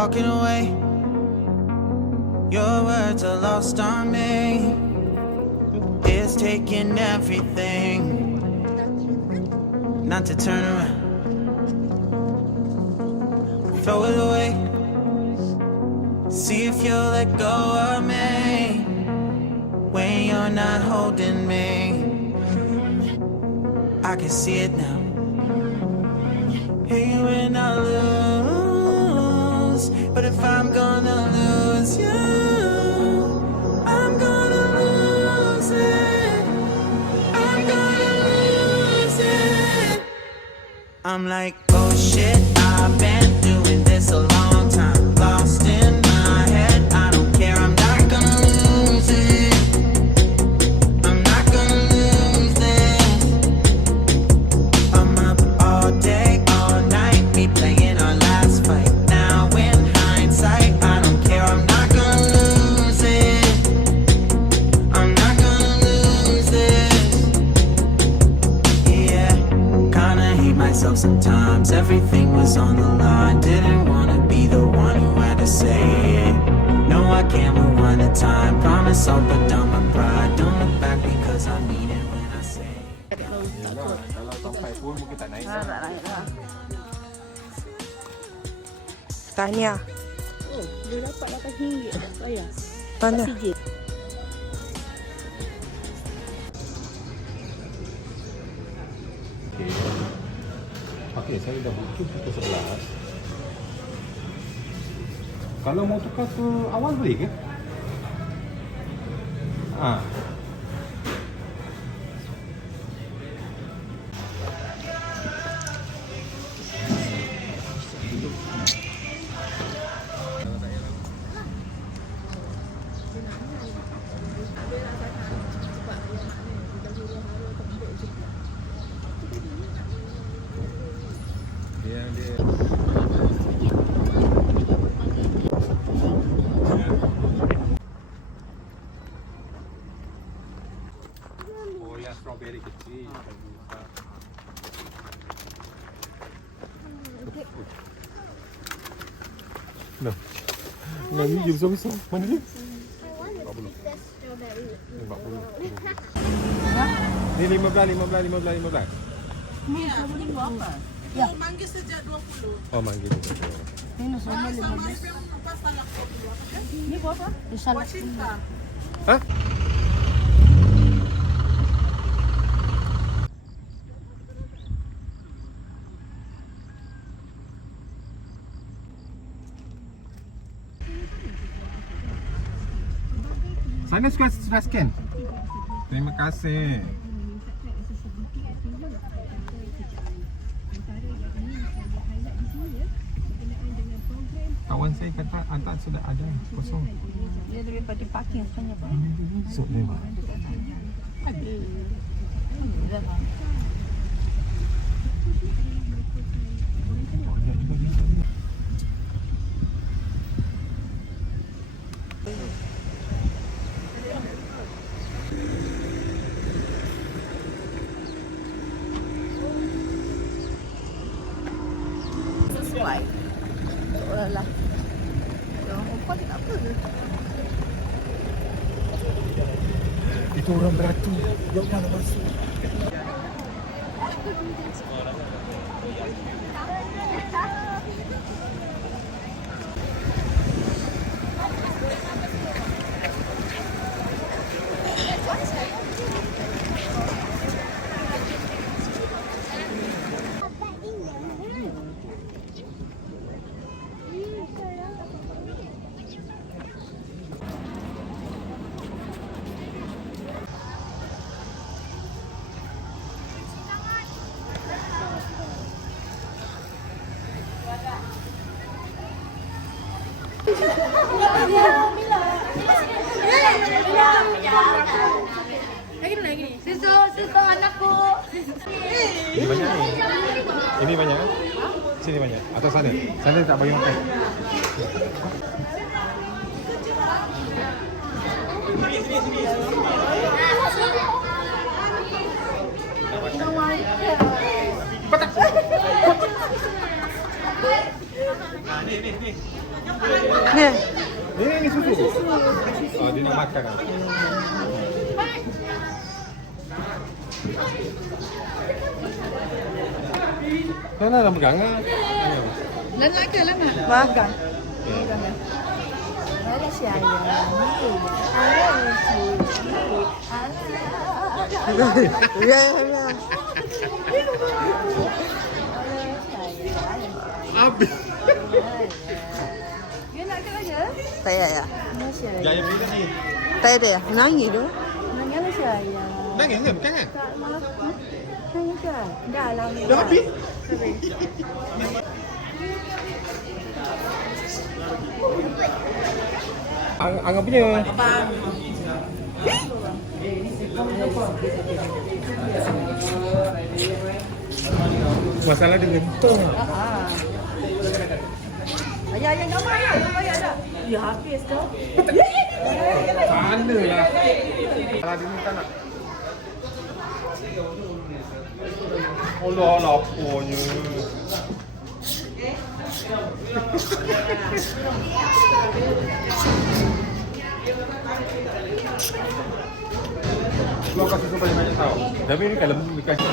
walking away. Your words are lost on me. It's taking everything not to turn around. Throw it away. See if you'll let go of me when you're not holding me. I can see it now. Hey, when I lose, but if I'm gonna lose you, I'm gonna lose it. I'm gonna lose it. I'm like, oh shit, I've been doing this a long time. Lost in my head, I don't care, I'm not gonna lose it. I'm not gonna lose this. I'm up all day, all night, we playing our last fight. Now in hindsight, I don't care, I'm not gonna lose it. I'm not gonna lose this. Yeah, kinda hate myself sometimes. Everything was on the line. Didn't wanna be the one who had to say it. No, I can't rewind the time. Promise I'll put down my pride. Don't look back because I mean it when I say it. Kalau sampai pun mungkin tak naik. Tak naik dah. Tahniah. Oh, dia dapat RM8 tak payah. Tahniah. Oksigen. Okey, saya dah booking pukul 11. Kalau mau tukar ke awal boleh ke? Ah. Oh ya, strawberry kecil. Nah, nah ni je besar-besar. Mana dia? 40. 40. Ni 15. Ni sabun apa? Ya. Manggis sejak 20. Oh, manggil. Ini semua Sama 15. yang lepas talak 20. Ni berapa? Salah. Cinta. Hah? Sana sudah scan. Terima kasih. Kawan saya kata hantar sudah ada kosong. Dia daripada parking sebenarnya Pak. Esok dia. Ada. Dah. Sesuai. Olah. Orang perempuan tak apa ke? Itu orang beratur. Dia mana masuk? Lagi. Susu anakku. Ini banyak ni. Ini banyak kan? Sini banyak. Atau sana? Sana tak bagi makan. Ni. Ni. Ni susu. Oh, dia nak makan kan. Mana nak pegang ah? Lenak ke lenak? Makan. Ada sayang. Ya, ya. Habis. You nak ke lagi? Tak payah ya. Jaya beli ni. Tak ada ya. Nangis tu. Nanya lah sayang. Nangis ke bukan kan? Tak maaf. Nanya ke? Dah lah. Dah habis. Angah punya. Masalah dia gentong. Ayah yang gambar ya, gambar ya dah. Ya habis tu. Mana lah. Kalau dia minta nak. Allah lapornya. Keluar kasih supaya banyak tahu. Tapi ni kalau lembu dikasih.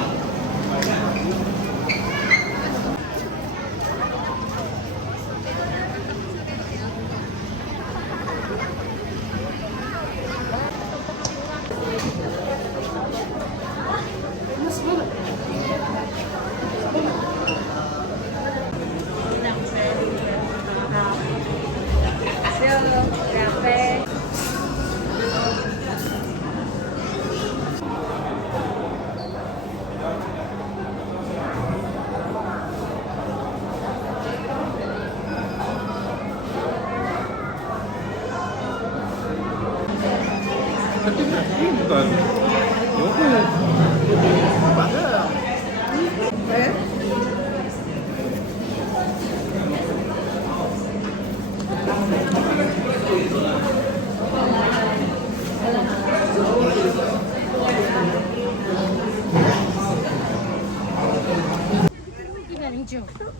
Bukan. Yogurt.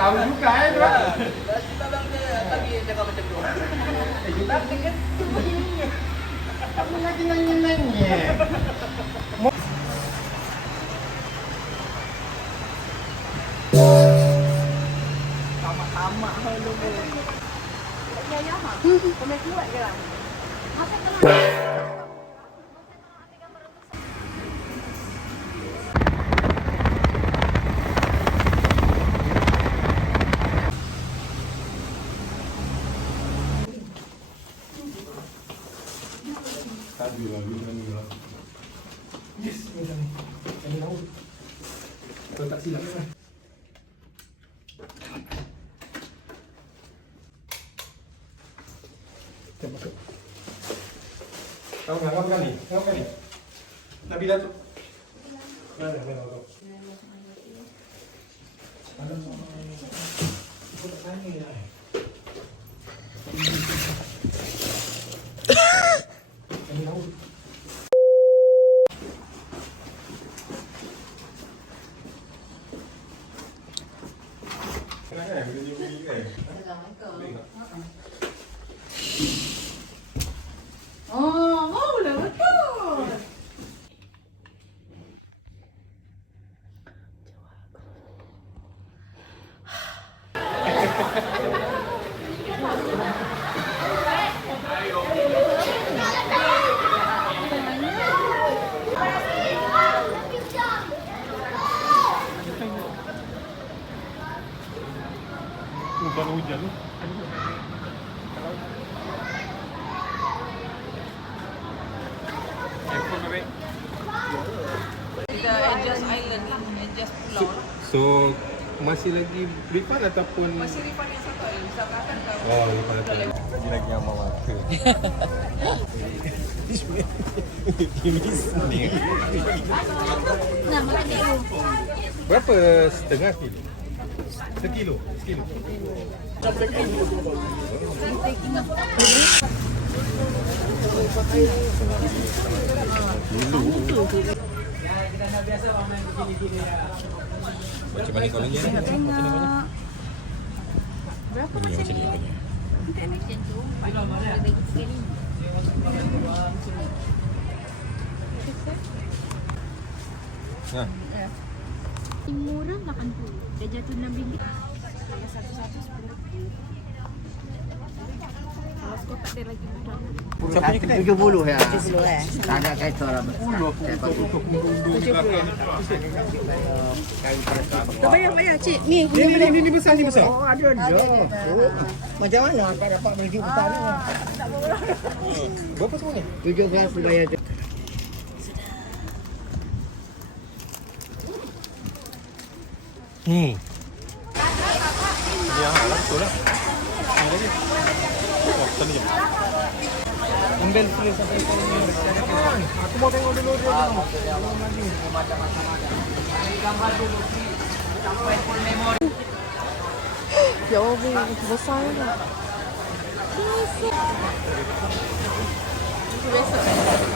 Tahu juga tuan. Kita bang dia lagi cakap macam tu. Kita kan. Kamu lagi nanya-nanya. Tamak halu. Ya ya ha. Kau mai kuat ke lah? Masa tengah Tadi lah, lah. Yes, macam ni. Kami tahu. Kau tak silap kan? Kita masuk. Kau ngangkat ni? Ngangkat ni? Nabila tu. Mana? Ada. Kau tak tanya ya. Kami tahu. Kenapa? Boleh beli kan? Oh, boleh betul. Baru hujan tu. Kita adjust island lah, adjust pulau. So masih lagi refund ataupun Masih refund yang satu island, misalkan kalau oh, refund lagi amal mata. Berapa setengah kilo? Sekilo? Sekilo? Macam mana kalau ni? Macam mana? Berapa Macam macam ni? ni? Kita nak macam tu. Ada sekali. Ha. Murah 80. Dia jatuh RM6. Kalau satu-satu RM10. Kalau kau tak ada lagi murah. Siapa punya kedai? 70 ya. 70 eh. Tak ada kereta lah. Bayar cik. Ni Ni besar, ni besar. Oh ada je. Macam mana akak dapat beli besar ni? Berapa semua ni? 17 bayar je. Ya, betul lah. Ini lagi. Oh, tadi je. Ambil terus sampai sini. Aku mau tengok dulu dia. Ya Allah, besar lah. Biasa.